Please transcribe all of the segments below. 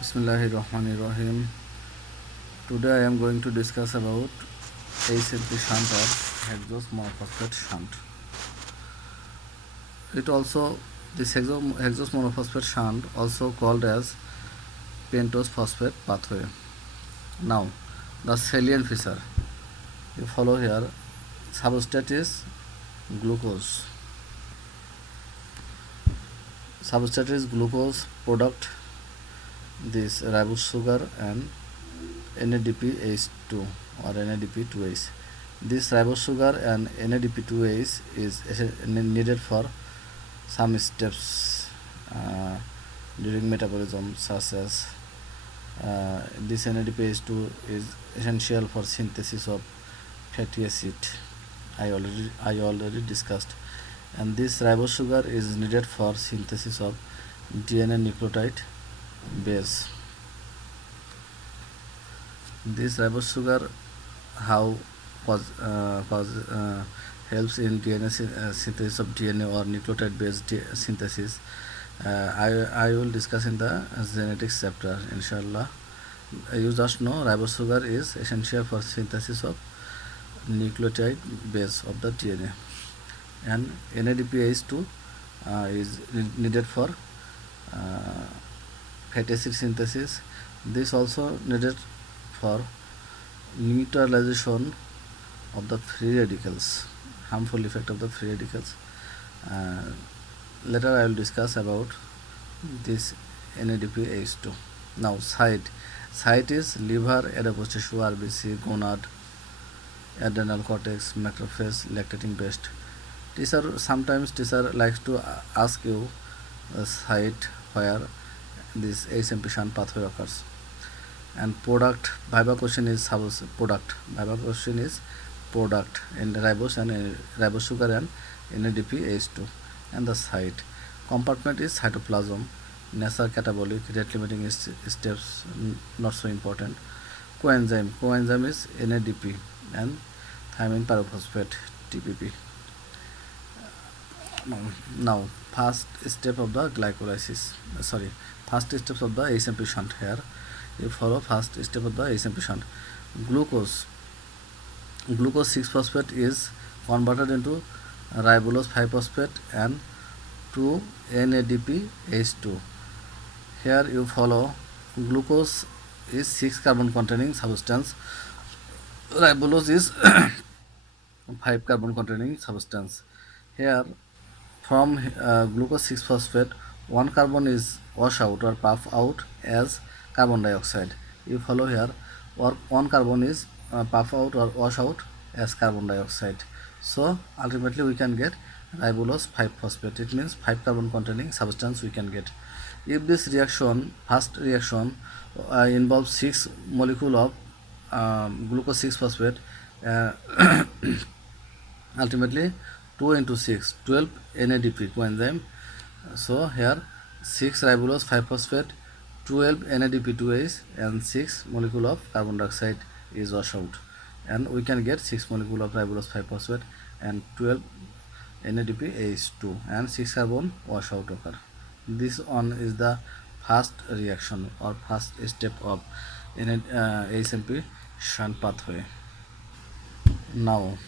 Bismillahirrahmanirrahim. Today I am going to discuss about Hmp Shunt or hexose monophosphate shunt. This hexose monophosphate shunt also called as pentose phosphate pathway. Now, the salient feature you follow here: substrate is glucose. Substrate is glucose, product this ribose sugar and NADPH2 or NADP2H. This ribose sugar and NADP2H is needed for some steps during metabolism, such as this NADPH2 is essential for synthesis of fatty acid. I already discussed, and this ribose sugar is needed for synthesis of DNA nucleotide base. This ribose sugar how helps in DNA synthesis of DNA or nucleotide based synthesis. I will discuss in the genetics chapter, inshallah. You just know ribose sugar is essential for synthesis of nucleotide base of the DNA, and NADPH2 is needed for fatty acid synthesis. This also needed for neutralization of the free radicals, harmful effect of the free radicals. Later I will discuss about this NADPH2. Now site is liver, adipose tissue, RBC, gonad, adrenal cortex, macrophage, lactating based. Sometimes teacher likes to ask you the site where this Hmp shunt pathway occurs. And product, viva question is product. Viva question is product in ribose and ribose sugar and NADPH2. And the site compartment is cytoplasm. Nasal catabolic, rate limiting steps not so important. Coenzyme is NADP and thymine pyrophosphate TPP. Now first step of the glycolysis. First steps of the Hmp shunt. Here you follow first step of the Hmp shunt. Glucose 6-phosphate is converted into ribulose 5-phosphate and to NADPH2. Here you follow glucose is 6 carbon containing substance, ribulose is 5 carbon containing substance. Here from glucose 6-phosphate, 1 carbon is wash out or puff out as carbon dioxide. You follow here, or 1 carbon is puff out or wash out as carbon dioxide. So ultimately we can get ribulose 5-phosphate. It means 5 carbon containing substance we can get. If this first reaction involves 6 molecule of glucose 6-phosphate, ultimately 2 into 6, 12 NADP coenzyme. So here 6 ribulose 5-phosphate, 12 NADP2H and 6 molecule of carbon dioxide is washed out, and we can get 6 molecule of ribulose 5-phosphate and 12 NADPH2 and 6 carbon wash out occur. This one is the first reaction or first step of Hmp shunt pathway. Now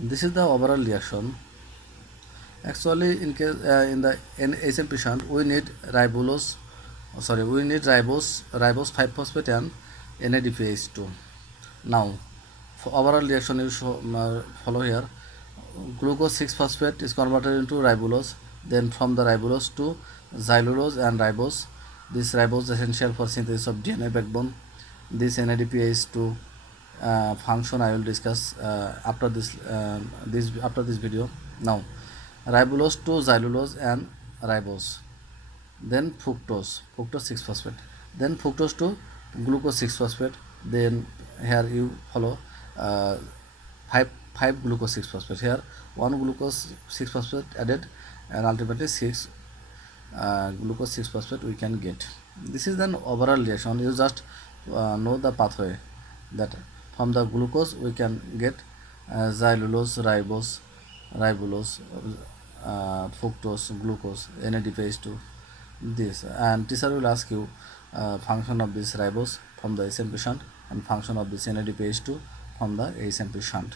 this is the overall reaction. Actually, in the Hmp shunt, we need ribose 5-phosphate and NADPH2. Now, for overall reaction, you follow here. Glucose 6-phosphate is converted into ribulose. Then from the ribulose to xylulose and ribose. This ribose is essential for synthesis of DNA backbone. This NADPH2 function I will discuss after this video. Now ribulose to xylulose and ribose, then fructose 6-phosphate, then fructose to glucose 6-phosphate, then here you follow 5 glucose 6-phosphate. Here 1 glucose 6-phosphate added, and ultimately 6 glucose 6-phosphate we can get. This is an overall reaction. You just know the pathway, that from the glucose we can get xylulose, ribulose, fructose, glucose, NADPH2, this, and teacher will ask you function of this ribose from the Hmp shunt and function of this NADPH2 from the Hmp shunt.